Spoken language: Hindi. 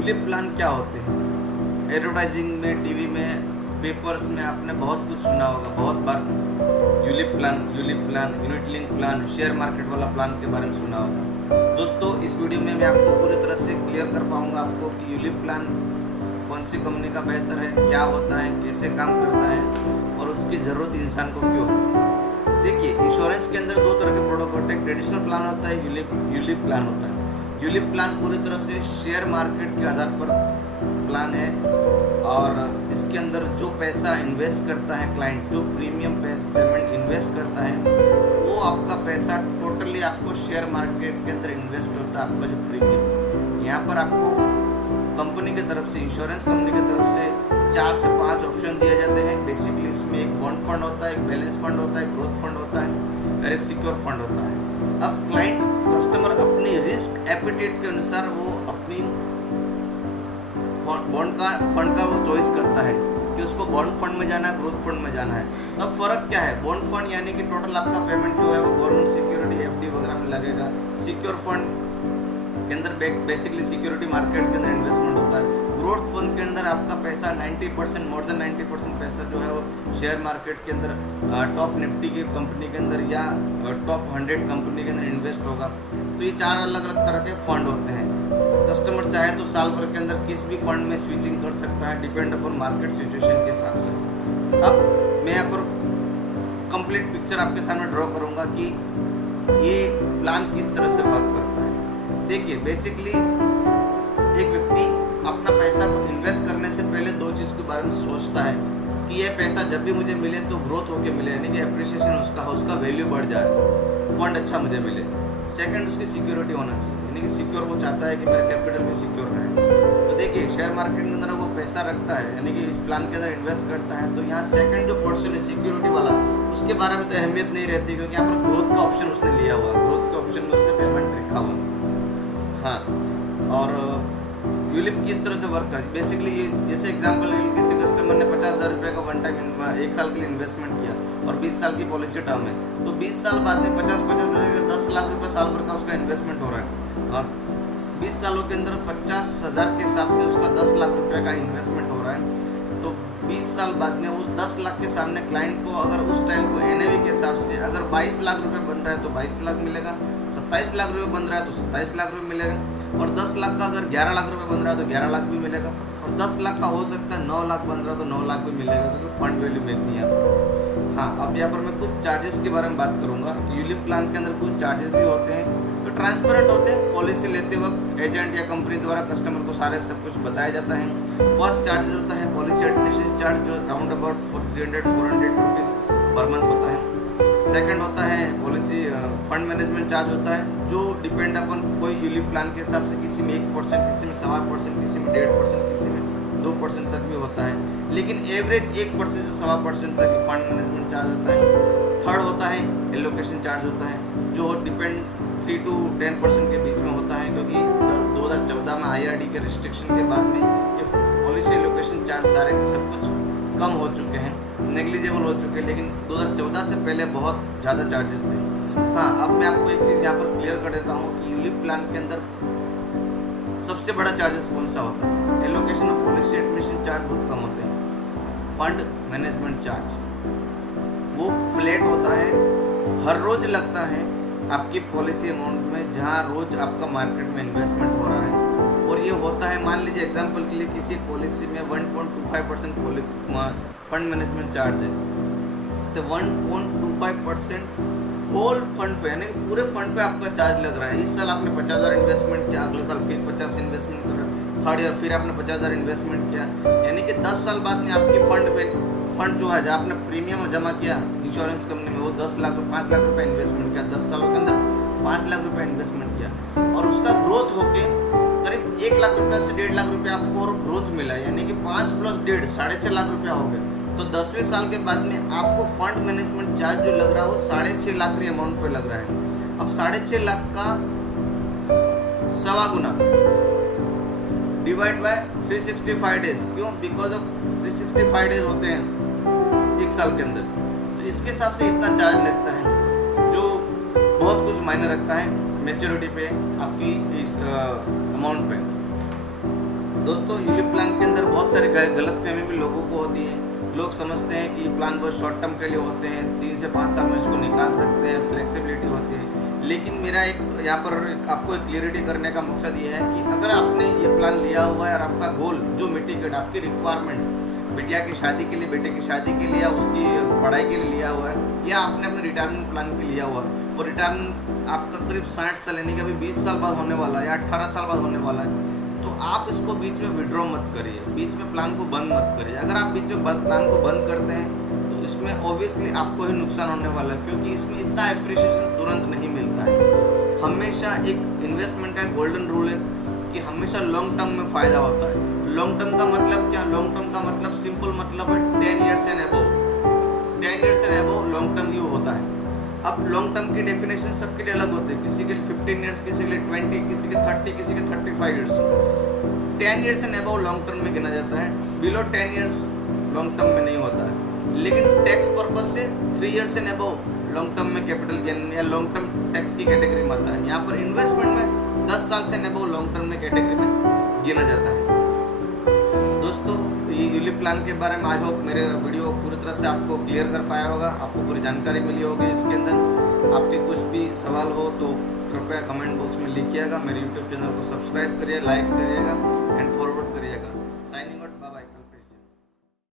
यूलिप प्लान क्या होते हैं? एडवर्टाइजिंग में, टीवी में, पेपर्स में आपने बहुत कुछ सुना होगा, बहुत बार ULIP plan, unit link plan, share market वाला प्लान के बारे में सुना होगा। दोस्तों, इस वीडियो में मैं आपको पूरी तरह से क्लियर कर पाऊंगा आपको कि यूलिप प्लान कौन सी कंपनी का बेहतर है, क्या होता है, कैसे काम करता है और उसकी ज़रूरत इंसान को क्यों है। देखिए, इंश्योरेंस के अंदर दो तरह के प्रोडक्ट होते हैं, ट्रेडिशनल प्लान होता है, यूलिप प्लान होता है। यूलिप प्लान पूरी तरह से शेयर मार्केट के आधार पर प्लान है और इसके अंदर जो पैसा इन्वेस्ट करता है क्लाइंट, जो प्रीमियम पेमेंट इन्वेस्ट करता है, वो आपका पैसा टोटली आपको शेयर मार्केट के अंदर इन्वेस्ट होता है। आपका जो प्रीमियम, यहाँ पर आपको कंपनी की तरफ से, इंश्योरेंस कंपनी की तरफ से 4 से 5 ऑप्शन दिए जाते हैं। बेसिकली उसमें एक बॉन्ड फंड होता है, एक बैलेंस फंड होता है, ग्रोथ फंड होता है और एक सिक्योर फंड होता है। अब क्लाइंट, कस्टमर अपनी रिस्क एपिटाइट के अनुसार वो अपनी बॉन्ड का फंड का वो चॉइस करता है कि उसको बॉन्ड फंड में जाना है, ग्रोथ फंड में जाना है। अब फर्क क्या है? बॉन्ड फंड यानी कि टोटल आपका पेमेंट जो है वो गवर्नमेंट सिक्योरिटी, एफडी वगैरह में लगेगा। सिक्योर फंड के अंदर बेसिकली सिक्योरिटी मार्केट के अंदर इन्वेस्टमेंट होता है। ग्रोथ फंड के अंदर आपका पैसा 90%, मोर देन 90% पैसा जो है वो शेयर मार्केट के अंदर टॉप निफ्टी की कंपनी के अंदर या टॉप 100 कंपनी के अंदर इन्वेस्ट होगा। तो ये 4 अलग अलग तरह के फंड होते हैं। कस्टमर चाहे तो साल भर के अंदर किस भी फंड में स्विचिंग कर सकता है, डिपेंड अपॉन मार्केट सिचुएशन के हिसाब से। अब मैं यहाँ पर कंप्लीट पिक्चर आपके सामने ड्रॉ करूँगा कि ये प्लान किस तरह से वर्क करता है। देखिए, बेसिकली एक व्यक्ति अपना पैसा को इन्वेस्ट करने से पहले 2 चीज़ के बारे में सोचता है कि ये पैसा जब भी मुझे मिले तो ग्रोथ होके मिले, यानी कि एप्रिसिएशन उसका वैल्यू बढ़ जाए, फंड अच्छा मुझे मिले। सेकंड, उसकी सिक्योरिटी होना चाहिए, यानी कि सिक्योर वो चाहता है कि मेरे कैपिटल में सिक्योर रहे। तो देखिए, शेयर मार्केट के अंदर वो पैसा रखता है, यानी कि इस प्लान के अंदर इन्वेस्ट करता है, तो यहाँ सेकंड जो पोर्शन है सिक्योरिटी वाला, उसके बारे में तो अहमियत नहीं रहती, क्योंकि यहाँ पर ग्रोथ का ऑप्शन उसने लिया हुआ, ग्रोथ के ऑप्शन में उसने पेमेंट रखा हुआ। हाँ, और यूलिप किस तरह से वर्क करती है? बेसिकली ये जैसे एग्जांपल, किसी कस्टमर ने 50,000 रुपये का वन टाइम 1 साल के लिए इन्वेस्टमेंट किया और 20 साल की पॉलिसी टर्म है, तो 20 साल बाद में 50 10 लाख रुपये साल भर का उसका इन्वेस्टमेंट हो रहा है। और 20 सालों के अंदर 50,000 के हिसाब से उसका 10 लाख रुपये का इन्वेस्टमेंट हो रहा है। तो 20 साल बाद में उस 10 लाख के सामने क्लाइंट को अगर उस टाइम को एनएवी के हिसाब से अगर 22 लाख रुपये बन रहा है तो 22 लाख मिलेगा, 27 लाख रुपये बन रहा है तो 27 लाख रुपये मिलेगा, और 10 लाख का अगर 11 लाख रुपये बन रहा है तो 11 लाख भी मिलेगा, और 10 लाख का हो सकता है 9 लाख बन रहा है तो 9 लाख भी मिलेगा, क्योंकि फंड वैल्यू मिलती है। हाँ, अब यहाँ पर मैं कुछ चार्जेस के बारे में बात करूँगा। यूलिप प्लान के अंदर कुछ चार्जेस भी होते हैं तो ट्रांसपेरेंट होते हैं। पॉलिसी लेते वक्त एजेंट या कंपनी द्वारा कस्टमर को सब कुछ बताया जाता है। फर्स्ट चार्जेस होता है पॉलिसी एडमिनिस्ट्रेशन चार्ज, जो round about 300-400 rupees per month होता है। सेकंड होता है पॉलिसी फंड मैनेजमेंट चार्ज होता है, जो डिपेंड अपन कोई यूलिप प्लान के हिसाब से किसी में 1%, किसी में 1.25%, किसी में 1.5%, किसी में 2% तक भी होता है, लेकिन एवरेज 1% से 1.25% तक फंड मैनेजमेंट चार्ज होता है। थर्ड होता है एलोकेशन चार्ज होता है, जो डिपेंड 3 to 10% के बीच में होता है, क्योंकि 2014 में IRD के रिस्ट्रिक्शन के बाद में ये पॉलिसी एलोकेशन चार्ज सारे सब कुछ कम हो चुके हैं, नेग्लिजेबल हो चुके हैं, लेकिन 2014 से पहले बहुत ज़्यादा चार्जेस थे। हाँ, अब मैं आपको एक चीज़ यहाँ पर क्लियर कर देता हूँ कि यूलिप प्लान के अंदर सबसे बड़ा चार्जेस कौन सा होता है? एलोकेशन और पॉलिसी एडमिशन चार्ज बहुत कम होते हैं। फंड मैनेजमेंट चार्ज वो फ्लैट होता है, हर रोज लगता है आपकी पॉलिसी अमाउंट में, जहाँ रोज आपका मार्केट में इन्वेस्टमेंट हो रहा है। और ये होता है, मान लीजिए एग्जांपल के लिए किसी पॉलिसी में 1.25% फंड मैनेजमेंट चार्ज है, तो 1.25% होल फंड पे, यानी पूरे फंड पे आपका चार्ज लग रहा है। इस साल आपने 50,000 इन्वेस्टमेंट किया, अगले साल फिर 50 इन्वेस्टमेंट कर रहे हो, थर्ड ईयर फिर आपने 50,000 इन्वेस्टमेंट किया, यानी कि 10 साल बाद में आपकी फंड जो है, जो आपने प्रीमियम जमा किया इंश्योरेंस कंपनी में, वो 10 लाख 5 लाख रुपये इन्वेस्टमेंट किया, 10 सालों के अंदर 5 लाख रुपये इन्वेस्टमेंट किया, और उसका ग्रोथ होके करीब 1 लाख रुपये से 1.5 लाख रुपये आपको और ग्रोथ मिला, यानी कि 5 + 1.5 6.5 लाख रुपया हो गए। तो 10वें साल के बाद में आपको फंड मैनेजमेंट चार्ज जो लग रहा है वो 6.5 लाख के अमाउंट पे लग रहा है। अब 6.5 लाख का 1.25 गुना डिवाइड बाय 365 डेज, क्यों? बिकॉज ऑफ 365 डेज होते हैं 1 साल के अंदर, तो इसके हिसाब से इतना चार्ज लगता है, जो बहुत कुछ मायने रखता है मैच्योरिटी पे, आपकी इस अमाउंट पे। दोस्तों यूलिप प्लान के अंदर बहुत सारी गलतफहमी भी लोगों को होती है। लोग समझते हैं कि प्लान बहुत शॉर्ट टर्म के लिए होते हैं, 3 से 5 साल में इसको निकाल सकते हैं, फ्लेक्सिबिलिटी होती है। लेकिन मेरा एक यहाँ पर आपको एक क्लियरिटी करने का मकसद ये है कि अगर आपने ये प्लान लिया हुआ है और आपका गोल जो मिटिगेट आपकी रिक्वायरमेंट बिटिया की शादी के लिए, बेटे की शादी के लिए या उसकी पढ़ाई के लिए लिया हुआ है, या आपने अपने रिटायरमेंट प्लान के लिया हुआ है और रिटायरमेंट आपका करीब 60 साल यानी कि अभी 20 साल बाद होने वाला है या 18 साल बाद होने वाला है, तो आप इसको बीच में विड्रॉ मत करिए, बीच में प्लान को बंद मत करिए। अगर आप बीच में प्लान को बंद करते हैं तो इसमें ऑब्वियसली आपको ही नुकसान होने वाला है, क्योंकि इसमें इतना एप्रिसिएशन तुरंत नहीं मिलता है। हमेशा एक इन्वेस्टमेंट का गोल्डन रूल है कि हमेशा लॉन्ग टर्म में फ़ायदा होता है। लॉन्ग टर्म का मतलब क्या? लॉन्ग टर्म का मतलब सिंपल मतलब है 10 years and above. 10 years and above long term ही होता है। अब लॉन्ग टर्म की डेफिनेशन सबके लिए अलग होते हैं, किसी के लिए 15 ईयर्स, किसी के लिए 20, किसी के 30, किसी के 35 years. 10 years and above long term में गिना जाता है, बिलो 10 ईयर्स लॉन्ग टर्म में नहीं होता है। लेकिन टैक्स पर्पज से 3 years and above long term में कैपिटल गेन या लॉन्ग टर्म टैक्स की कैटेगरी में आता है। यहाँ पर इन्वेस्टमेंट में 10 साल से अबव लॉन्ग टर्म में कैटेगरी में गिना जाता है। दोस्तों ये यूलिप प्लान के बारे में आई होप मेरे वीडियो पूरी तरह से आपको क्लियर कर पाया होगा, आपको पूरी जानकारी मिली होगी। इसके अंदर आपके कुछ भी सवाल हो तो कृपया कमेंट बॉक्स में लिखिएगा। मेरे यूट्यूब चैनल को सब्सक्राइब करिए, लाइक करिएगा।